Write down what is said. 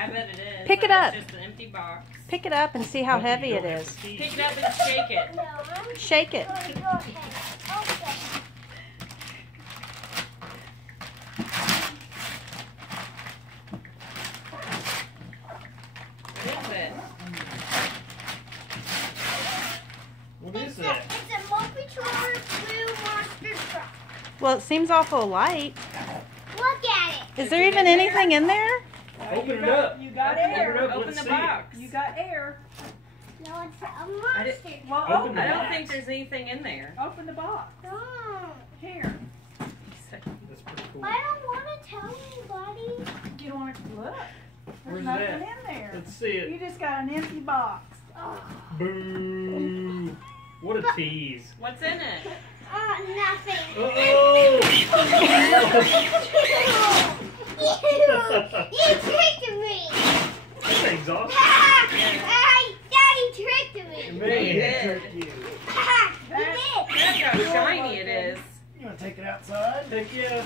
I bet it is. Pick it up. It's just an empty box. Pick it up and see how heavy it is. Pick it up and shake it. No, I'm Shake it. going to go ahead. Okay. What is it? What is it? It's a multi-color blue monster truck. Well, it seems awful light. Look at it. Is there even anything in there? Open it up. You got Open air. it up. Open Let's the see box. You got air. No, it's a monster. Well, Open open the I it. don't box. think there's anything in there. Open the box. No. Here. That's pretty cool. I don't want to tell anybody. You don't want to look. There's Where's nothing that? in there. Let's see it. You just got an empty box. Oh. Boo. What a tease. What's in it? Nothing. Uh-oh. You tricked me. That thing's awesome. Daddy tricked me. Man, He he did. tricked you. He did. That's how shiny it is. You want to take it outside? Heck yeah.